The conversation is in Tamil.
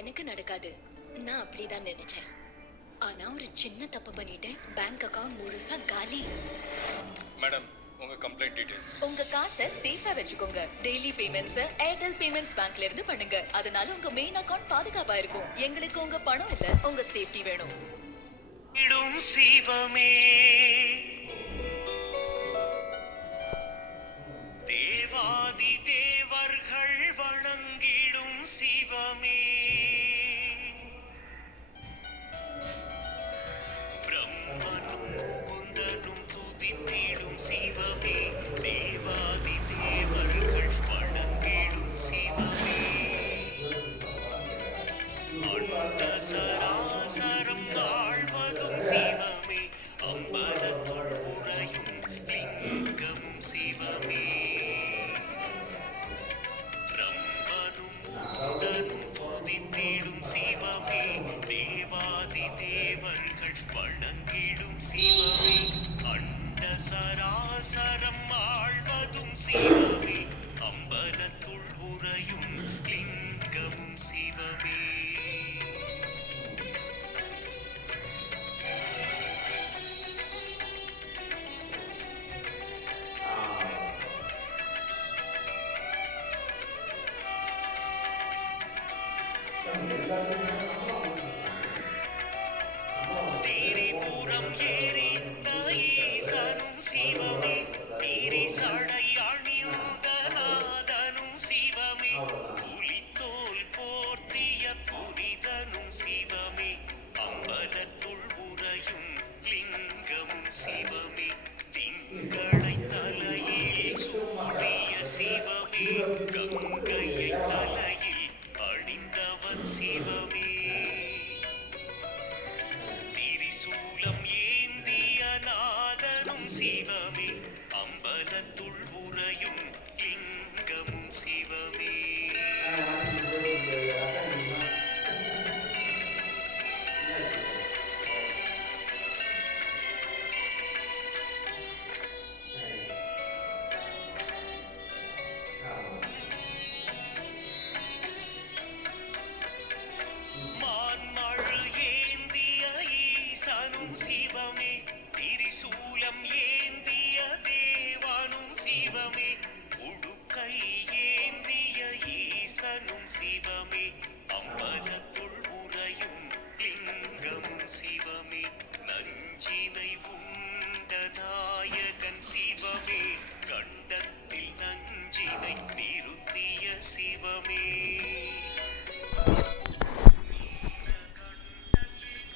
எனக்கு நடக்காது. நான் அப்படிதான் நினைச்சேன். ஆனா ஒரு சின்ன தப்பு பண்ணிட்டேன். பேங்க் அக்கவுண்ட் முழுசா காலி. மேடம், உங்க கம்ப்ளைண்ட் டீடைல்ஸ். உங்க காசை சேஃபா வச்சுக்கோங்க. டெய்லி பேமெண்ட்ஸ் ஏர்டெல் பேமெண்ட்ஸ் பேங்க்ல இருந்து பண்ணுங்க. அதனால உங்க மெயின் அக்கவுண்ட் பாதுகாப்பா இருக்கும். எங்களுக்கு உங்க பணம் இல்ல, உங்க சேஃப்டி வேணும். இடும் சிவமே தேவாதி தேவர்கள் வணங்கிடும் சிவமே பிரம்மனும் முகுந்தனும் துதித்திடும் சிவமே தேவாதி தேவர்கள் வணங்கிடும் சிவமே அண்ட சராசரம் ஆழ்வதும் சிவமே அம்பலத்துள் உறையும் லிங்கமும் சிவமே பிரம்மனும் முகுந்தனும் துதித்திடும் சிவமே தேவாதி தேவர்கள் வணங்கிடும் சிவமே அண்ட சராசரம் ஆழ்வதும் சிவமே அம்பலத்துள் உறையும் லிங்கமும் சிவமே திரிபுரம் எரித்த ஈசனும் சிவமே திரிசடை அணிந்த நாதனும் சிவமே புலித்தோல் போர்த்திய புனிதனும் சிவமே அம்பலத்துள் உறையும் லிங்கமும் சிவமே திங்களை தலையில் சூடிய சிவமே கங்கையை தலையில் அணிந்தவன் சிவமே திரிசூலம் ஏந்திய நாதனும் சிவமே அம்பலத்துள் உறையும் லிங்கமும் சிவமே மான்மழு ஏந்திய ஈசனும் சிவமே திரிசூலம் ஏந்திய தேவானும் சிவமே